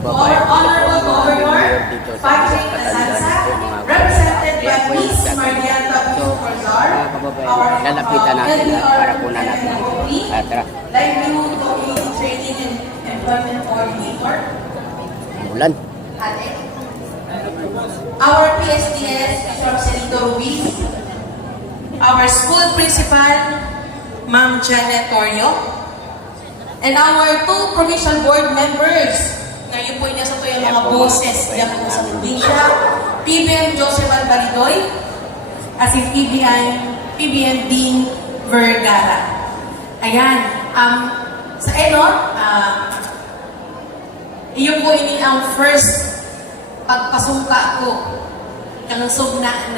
kababayan, ito po ang mayor dito sa Batangas po mga kababayan. Kaya po yung chatting. So, mga kababayan, lalapitan natin at para kunan natin ito. Tara. Training and Employment Coordinator. Ulan. Our PSDS, Bishop Celito Ruiz. Our school principal, Ma'am Janet Torio. And our two provincial board members. Ngayon po niya sa ito yung mga boses niya po sa probinsya. PBM Joseph Albaridoy. As in PBM Dean Vergara. Ayan. Sa Enon, iyon po ini ang first pagpasungka ko. Kansog na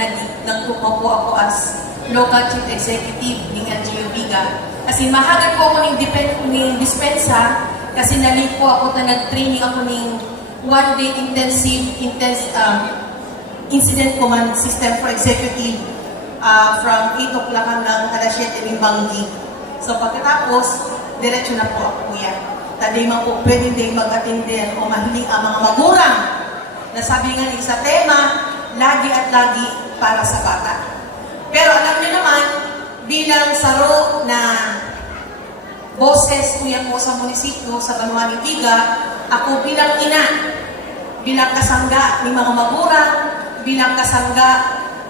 nagtuko po ako as local chief executive ng LGU Viga. Kasi mahagad po ako ng dispensa kasi nali po ako na nag-training ako ng one-day intensive incident command system for executive from 8 o'clock hanggang alas 7 ng Banggi. So pagkatapos, diretso na po ako yan. Taday man po pwedeng day mag-attender o mahiling ang mga magurang na sabi nga sa tema, lagi at lagi para sa bata. Pero alam niyo naman, bilang saro na boses kuya po sa munisipyo, sa Banuan ng Viga, ako bilang ina, bilang kasangga ng mga magurang, bilang kasangga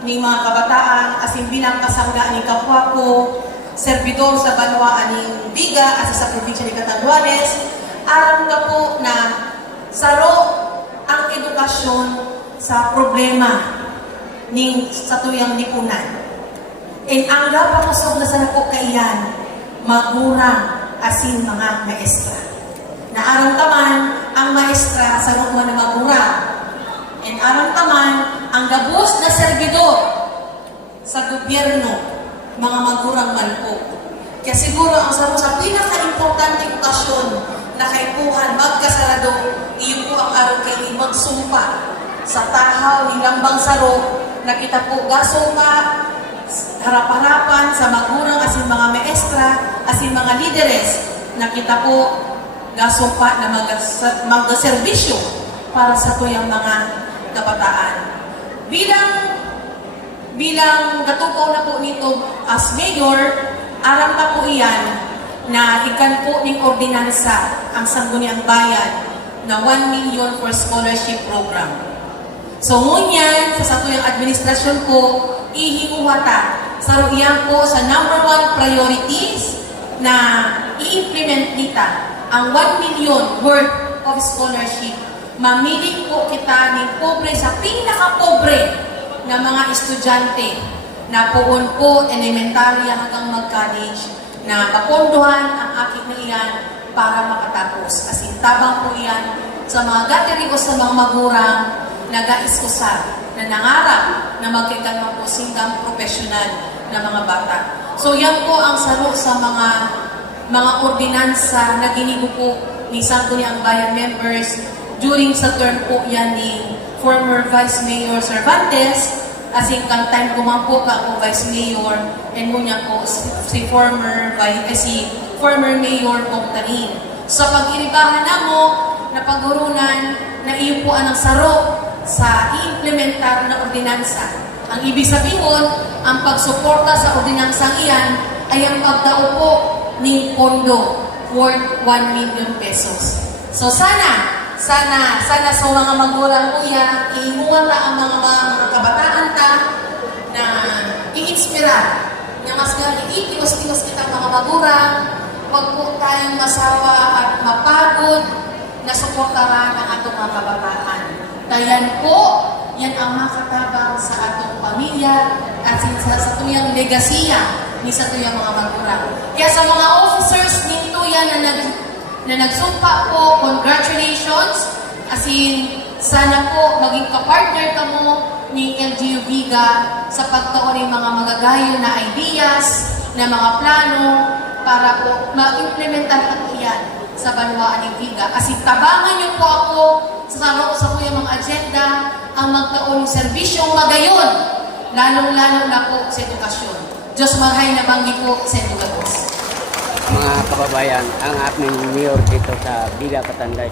ng mga kabataan, as in bilang kasangga ng kapwa ko, servidor sa Banuan ng Viga, as sa probinsya ng Catanduanes, alam ka po na saro ang edukasyon sa problema sa tuyang lipunan. And ang dapat na sa po kaiyan, magurang asin mga maestra. Naaramtaman ang maestra sa rumwa na magurang. And aramtaman ang gabos na servidor sa gobyerno, mga magurang malpo. Kaya siguro ang sa pinaka-importante okasyon na kaipuhan magkasarado, iyon po ang araw kayo magsumpa sa tahaw ni Lambang Saro na kita po gasumpa harap-harapan sa magurang asin mga maestra, asin mga lideres na kita po gasumpa na magservisyo para sa tuyang mga kabataan. Bilang katupaw na po nito as mayor, aram pa po iyan na ikan po ng ordinansa ang Sangguniang Bayan na 1 million for scholarship program. So ngunyan, sa satuyang administrasyon ko, ihimuhata sa ruiyan po sa number 1 priorities na i-implement nita ang 1 million worth of scholarship. Mamili po kita ng pobre sa pinaka-pobre na mga estudyante na poon po elementary hanggang mag-college na papondohan ang aking na iyan para makatapos. Kasi tabang po iyan sa mga gatirigos sa mga magurang nag-aiskusar na nangarap na magkikanong po singgang professional na mga bata. So yan po ang saro sa mga ordinansa na ginigo po ni Sangguniang Bayan members during sa term po yan ni former Vice Mayor Cervantes, as in kang time ko man po ka ako Vice Mayor, and muna po si former Mayor Moctarin. Sa pag-iribahan na mo, na pagurunan, na iyo po ang saro sa i-implementar na ordinansa. Ang ibig sabihin, ang pagsuporta sa ordinansang iyan ay ang pagdao po ng pondo worth 1 million pesos. So sana sa mga magulang po yan, ihimuan na ang mga kabataan ta na i-inspira na mas iiwas-iwas kitang mga magulang, huwag po tayong masawa at mapagod na suportahan ang atong mga kabataan. Dayan po, yan ang makatabang sa atong pamilya at sa tuyang legasiya ni sa tuyang mga magulang. Kaya sa mga officers nito yan na nagsumpa po, congratulations. As in, sana po maging kapartner ka mo ni LGU Viga sa pagtuon ng mga magagayo na ideas, na mga plano para po ma-implementan yan sa Banuan ng Viga. Kasi tabangan niyo po ako sa kuyang mga agenda ang magtaon ng serbisyong magayon, lalong-lalo na po sa edukasyon. Diyos maghay na banggi po sa edukasyon. Mga kababayan, ang aming mayor dito sa Viga, Batangas,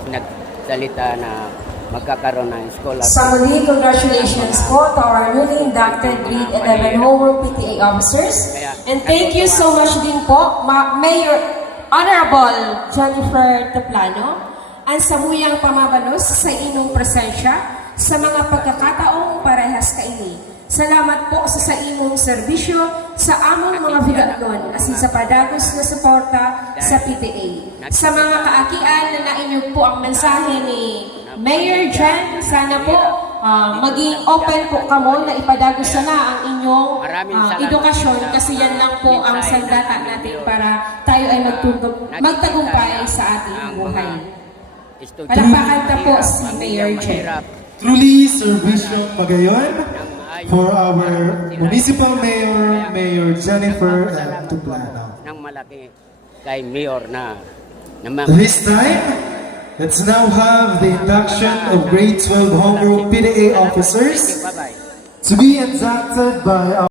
salita na magkakaroon ng scholarship. Sa muli, congratulations po to our newly inducted Grade 11 Homework PTA officers. And thank you so much din po, Mayor Honorable Jennifer Teplano, ang samuyang pamabalos sa inyong presensya sa mga pagkakataong parehas kaini. Salamat po sa imong serbisyo sa among mga bigatlon asin sa padagos na suporta sa PTA. Sa mga kaakian na nainyog po ang mensahe ni Mayor Jen, sana po maging open po kamo na ipadagos sana ang inyong edukasyon kasi yan lang po ang sandata natin para tayo ay magtagumpay sa ating buhay. Palakpakan na po si Mayor Jen. Truly Servicio Pagayon for our Municipal Mayor, Mayor Jennifer Teplano. Ng malaki kay Mayor na This time, let's now have the induction of Grade 12 Homeroom PTA officers bye-bye. to be inducted by our